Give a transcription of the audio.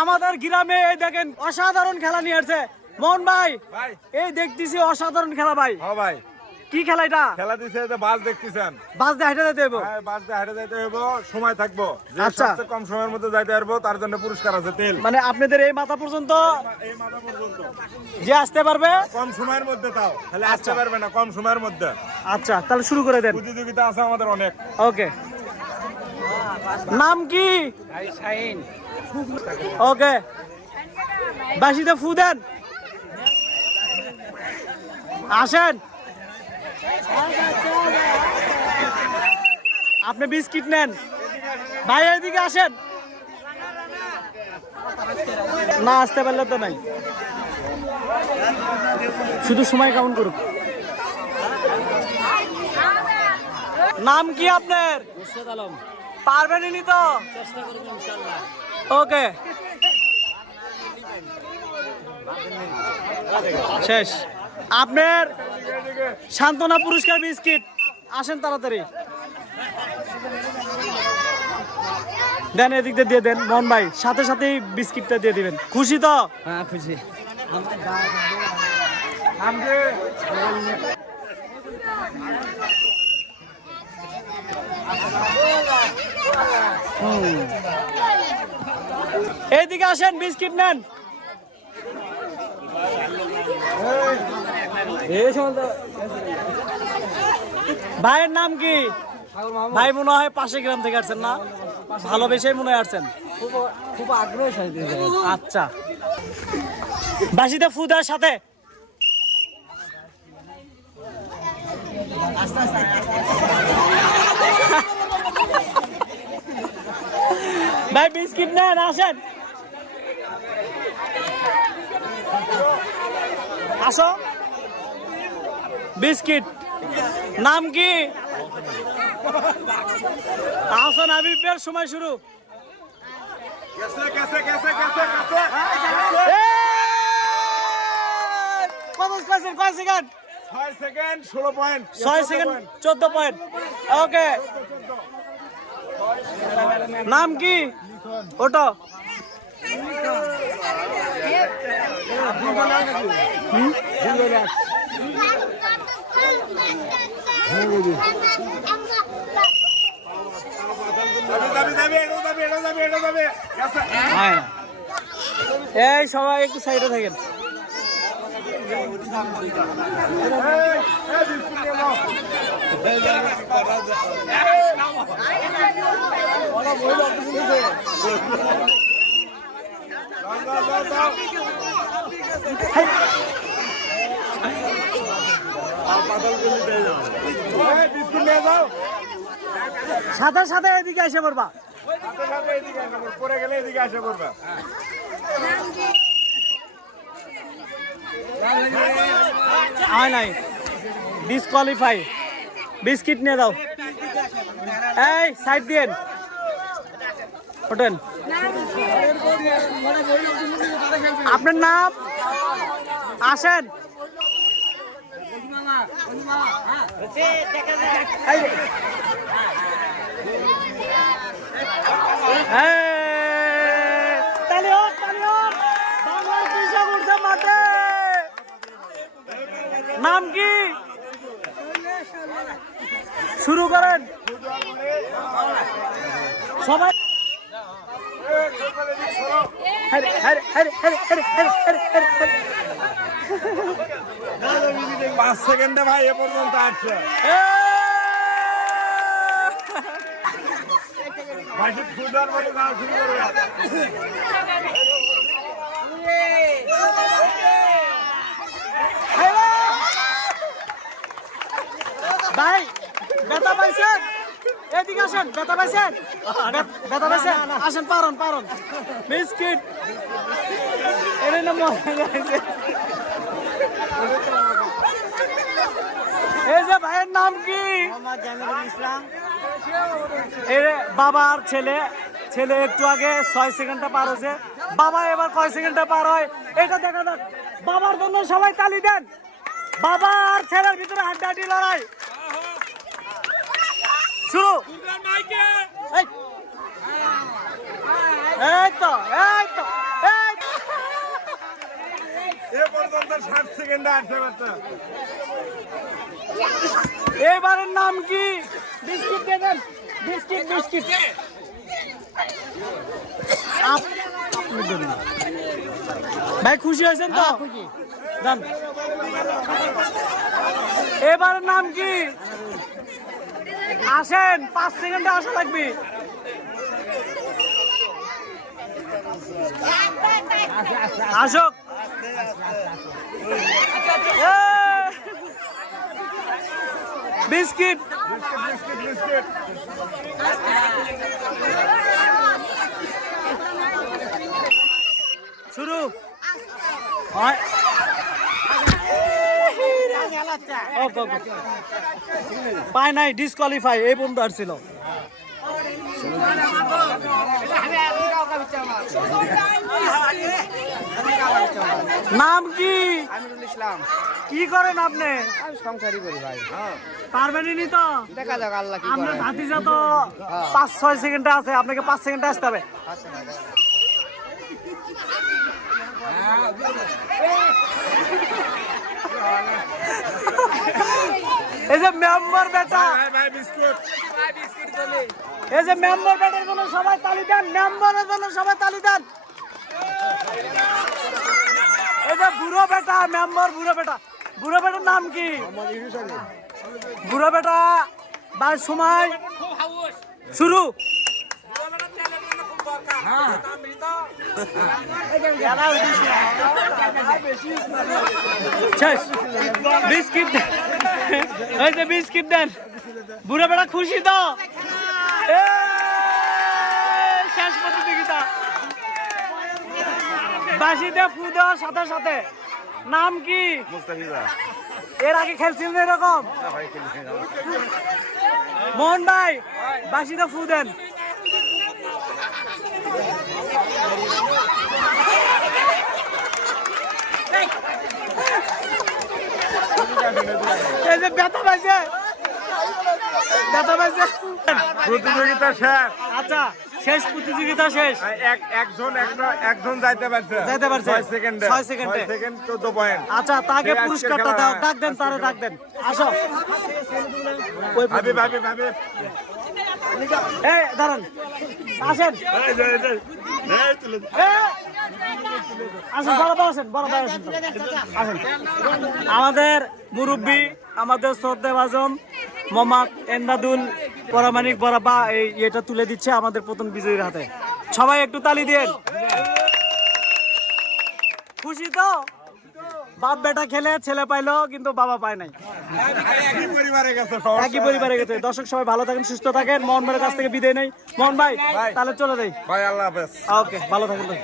আমাদের গ্রামে এই দেখেন অসাধারণ খেলা নিয়ে আসছে। মোহন ভাই ভাই। এই দেখতেছি অসাধারণ খেলা ভাই। হ্যাঁ ভাই। কি খেলা এটা? খেলা দিছে যে বাস দেখতেছেন। বাস দিয়ে হেঁটে যেতে হবে হ্যাঁ বাস দিয়ে হেঁটে যাইতে হইব সময় থাকব। যে আচ্ছা। সবচেয়ে কম সময়ের মধ্যে যাইতে পারব তার জন্য পুরস্কার আছে তেল। মানে আপনাদের এই মাথা পর্যন্ত? এই মাথা পর্যন্ত। যে আসতে পারবে? কম সময়ের মধ্যে তাও। তাহলে আসতে আচ্ছা। পারবে না কম সময়ের মধ্যে। আচ্ছা তাহলে শুরু করে দেন। প্রতিযোগিতা আছে আমাদের অনেক। ওকে। নাম কি? ওকে। বাসিতে ফু দেন। আসেন। আপনি বিস্কিট নেন। ভাই এদিকে আসেন। না আসতে পারলে তো নাই। শুধু সময় কাউন্ট করুক। নাম কি আপনার? পারবেন তো? ওকে শেষ। আপনার সান্ত্বনা পুরস্কার বিস্কিট। আসেন তাড়াতাড়ি। দেন, এদিক দিয়ে দিয়ে দেন মন ভাই। সাথে সাথেই বিস্কিটটা দিয়ে দিবেন। খুশি তো? হ্যাঁ খুশি। এইদিকে আসেন বিস্কিট নেন। এই ভাইয়ের নাম কি? ভাই মনে হয় পাশে গ্রাম থেকে আসছেন না? ভালোবেসেই মনে হয় আসছেন। খুব আগ্রহ আচ্ছা। বাসিতে ফুদার সাথে। ভাই বিস্কিট নেন আসেন। আসো। বিস্কিট। নাম কি? আসন হাবিবের সময় শুরু। সেকেন্ড ছয় সেকেন্ড ষোলো পয়েন্ট ছয় সেকেন্ড চোদ্দ পয়েন্ট। ওকে নাম কি? ওটো। এই সবাই একটু সাইডে থাকেন এই সাথে সাথে এদিকে এসে পড়বা। পরে গেলে এদিকে আসা পড়বে ডিসকোয়ালিফাই বিস্কিট নিয়ে দাও। এই সাইড দিয়েন ওঠেন। আপনার নাম? আসেন এই যে। এই, তালি হোক, তালি হোক। বাংলার কৃষক উঠছে মাঠে। নাম কি শুরু করেন সবাই হেরে, হেরে। পাঁচ সেকেন্ডে ভাই এ পর্যন্ত আটশো ভাই বেতা পাইছেন? এদিকে আসেন বেতা পাইছেন? বেতা পাইছেন? আসেন পারন পারন। বিস্কিট। এর নাম এই যে ভাইয়ের নাম কি? এই যে বাবা আর ছেলে ছেলে একটু আগে ছয় সেকেন্ডটা পার হয়েছে। বাবা এবার কয় সেকেন্ডটা পার হয়? এটা দেখা যাক। বাবার জন্য সবাই তালি দেন। বাবা আর ছেলের ভিতরে হাড্ডাহাড্ডি লড়াই। শুরু। এই। এই তো এই তো এ পর্যন্ত ষাট সেকেন্ডে আসছে বাচ্চা। এবারের নাম কি? বিস্কিট দিয়ে দেন। Biscuit biscuit. ভাই খুশি হয়েছেন তো? দেন। এবারের নাম কি? আসেন পাঁচ সেকেন্ডে আসা লাগবে। আসক। এ! বিস্কিট। শুরু। হয়। পায় নাই ডিসকোয়ালিফাই এই বন্ধু আর ছিল। নাম কি? আমিরুল ইসলাম। কি করেন আপনি? আমি সংসারই করি ভাই পারবেনই তো? দেখা যাক আল্লাহ কি আপনার করে। ভাতিজা তো পাঁচ ছয় সেকেন্ডে আছে আপনাকে পাঁচ সেকেন্ডে আসতে হবে। আচ্ছা এই যে মেম্বার বেটা। ভাই ভাই বিস্কুট। এই যে মেম্বার বেটার জন্য সবাই তালি দেন মেম্বারের জন্য সবাই তালি দেন। এই যে বুড়ো বেটা মেম্বার বুড়ো বেটা বুড়ো বেটার নাম কি বুড়ো বেটা বার সময় শুরু শেষ বিস্কিট দেন এই যে বিস্কিট দেন বুড়ো বেটা খুশি তো এ, শেষ প্রতিযোগিতা বাসিতে ফু দেওয়ার সাথে সাথে। নাম কি? মুস্তাফিজা। এর আগে খেলছিলেন এরকম? মোহন ভাই বাসিতে ফু দেন। এই যে ব্যথা পাইছে। ব্যথা পাইছে। প্রতিযোগিতা শেষ। আচ্ছা। শেষ প্রতিযোগিতা শেষ। এক একজন একটা একজন যাইতে পারছে। যাইতে পারছে। ছয় সেকেন্ডে ছয় সেকেন্ডে। ছয় সেকেন্ড চোদ্দ পয়েন্ট আচ্ছা তাকে পুরস্কারটা দাও। ডাক দেন তারে ডাক দেন। আসো। ভাবি ভাবি ভাবি। এই দাঁড়ান। আসেন। এই যে, এই এই তুলে। আসেন বড় ভাই আসেন বড় ভাই আসেন। আসেন। আমাদের মুরব্বী আমাদের শ্রদ্ধা ভাজন মোহাম্মদ এন্দাদুল পরামানিক বরাবা এই এটা তুলে দিচ্ছে আমাদের প্রথম বিজয়ীর হাতে। সবাই একটু তালি দিন খুশি তো? বাপ বেটা খেলে ছেলে পাইলো কিন্তু বাবা পায় নাই। একই পরিবারে গেছে। দর্শক সবাই ভালো থাকেন সুস্থ থাকেন। মোহন ভাইয়ের কাছ থেকে বিদায় নেই। মোহন ভাই ভাই। তাহলে চলে যাই। ভাই আল্লাহ হাফেজ। ওকে ভালো থাকেন ভাই।